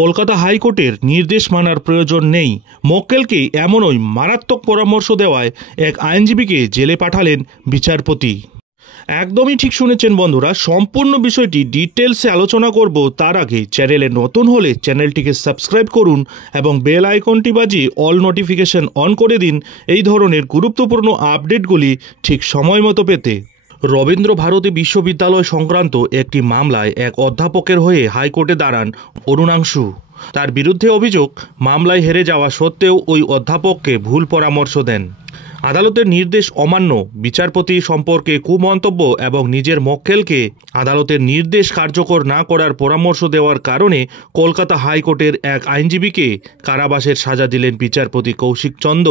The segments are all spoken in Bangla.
কলকাতা হাইকোর্টের নির্দেশ মানার প্রয়োজন নেই, মক্কেলকে এমনই মারাত্মক পরামর্শ দেওয়ায় এক আইনজীবীকে জেলে পাঠালেন বিচারপতি। একদমই ঠিক শুনেছেন বন্ধুরা, সম্পূর্ণ বিষয়টি ডিটেলসে আলোচনা করব। তার আগে চ্যানেলে নতুন হলে চ্যানেলটিকে সাবস্ক্রাইব করুন এবং বেল আইকনটি বাজিয়ে অল নোটিফিকেশন অন করে দিন এই ধরনের গুরুত্বপূর্ণ আপডেটগুলি ঠিক সময় মতো পেতে। রবীন্দ্র ভারতী বিশ্ববিদ্যালয় সংক্রান্ত একটি মামলায় এক অধ্যাপকের হয়ে হাইকোর্টে দাঁড়ান অরুণাংশু। তার বিরুদ্ধে অভিযোগ, মামলায় হেরে যাওয়া সত্ত্বেও ওই অধ্যাপককে ভুল পরামর্শ দেন, আদালতের নির্দেশ অমান্য, বিচারপতি সম্পর্কে কুমন্তব্য এবং নিজের মক্কেলকে আদালতের নির্দেশ কার্যকর না করার পরামর্শ দেওয়ার কারণে কলকাতা হাইকোর্টের এক আইনজীবীকে কারাবাসের সাজা দিলেন বিচারপতি কৌশিক চন্দ।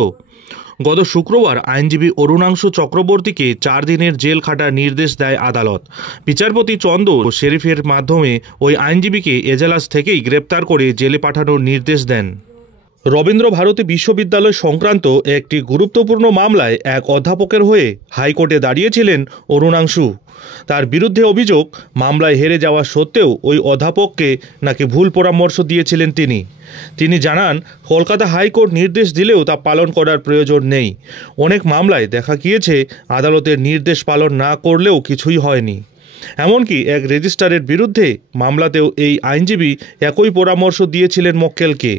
গত শুক্রবার আইনজীবী অরুণাংশু চক্রবর্তীকে 4 দিনের জেল খাটার নির্দেশ দেয় আদালত। বিচারপতি চন্দ শেরিফের মাধ্যমে ওই আইনজীবীকে এজলাস থেকেই গ্রেপ্তার করে জেলে পাঠানোর নির্দেশ দেন। রবীন্দ্র ভারতী বিশ্ববিদ্যালয় সংক্রান্ত একটি গুরুত্বপূর্ণ মামলায় এক অধ্যাপকের হয়ে হাইকোর্টে দাঁড়িয়েছিলেন অরুণাংশু। তার বিরুদ্ধে অভিযোগ, মামলায় হেরে যাওয়া সত্ত্বেও ওই অধ্যাপককে নাকি ভুল পরামর্শ দিয়েছিলেন তিনি জানান, কলকাতা হাইকোর্ট নির্দেশ দিলেও তা পালন করার প্রয়োজন নেই। অনেক মামলায় দেখা গিয়েছে আদালতের নির্দেশ পালন না করলেও কিছুই হয়নি। এমনকি এক রেজিস্ট্রারের বিরুদ্ধে মামলাতেও এই আইনজীবী একই পরামর্শ দিয়েছিলেন মক্কেলকে।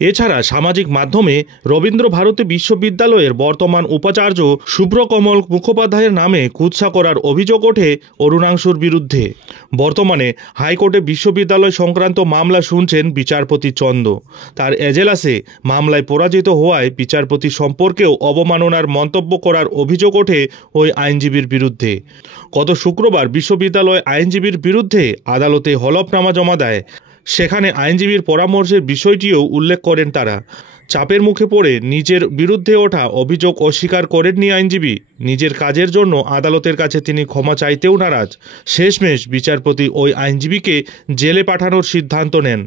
এছাড়া সামাজিক মাধ্যমে রবীন্দ্র ভারতী বিশ্ববিদ্যালয়ের বর্তমান উপাচার্য শুভ্রকমল মুখোপাধ্যায়ের নামে কুৎসা করার অভিযোগ ওঠে অরুণাংশুর বিরুদ্ধে। বর্তমানে হাইকোর্টে বিশ্ববিদ্যালয় সংক্রান্ত মামলা শুনছেন বিচারপতি চন্দ। তার এজলাসে মামলায় পরাজিত হওয়ায় বিচারপতি সম্পর্কেও অবমাননার মন্তব্য করার অভিযোগ ওঠে ওই আইনজীবীর বিরুদ্ধে। গত শুক্রবার বিশ্ববিদ্যালয় আইনজীবীর বিরুদ্ধে আদালতে হলফনামা জমা দেয়। সেখানে আইনজীবীর পরামর্শের বিষয়টিও উল্লেখ করেন তারা। চাপের মুখে পড়ে নিজের বিরুদ্ধে ওঠা অভিযোগ অস্বীকার করেননি আইনজীবী। নিজের কাজের জন্য আদালতের কাছে তিনি ক্ষমা চাইতেও নারাজ। শেষমেশ বিচারপতি ওই আইনজীবীকে জেলে পাঠানোর সিদ্ধান্ত নেন।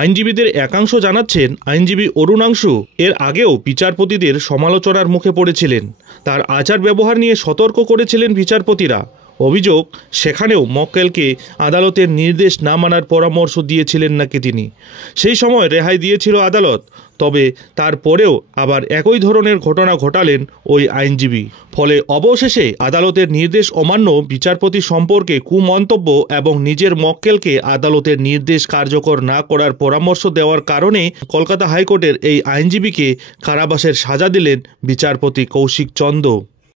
আইনজীবীদের একাংশ জানাচ্ছেন, আইনজীবী অরুণাংশু এর আগেও বিচারপতিদের সমালোচনার মুখে পড়েছিলেন। তার আচার ব্যবহার নিয়ে সতর্ক করেছিলেন বিচারপতিরা। অভিযোগ, সেখানেও মক্কেলকে আদালতের নির্দেশ না মানার পরামর্শ দিয়েছিলেন নাকি তিনি। সেই সময় রেহাই দিয়েছিল আদালত, তবে তারপরেও আবার একই ধরনের ঘটনা ঘটালেন ওই আইনজীবী। ফলে অবশেষে আদালতের নির্দেশ অমান্য, বিচারপতি সম্পর্কে কুমন্তব্য এবং নিজের মক্কেলকে আদালতের নির্দেশ কার্যকর না করার পরামর্শ দেওয়ার কারণে কলকাতা হাইকোর্টের এই আইনজীবীকে কারাবাসের সাজা দিলেন বিচারপতি কৌশিক চন্দ।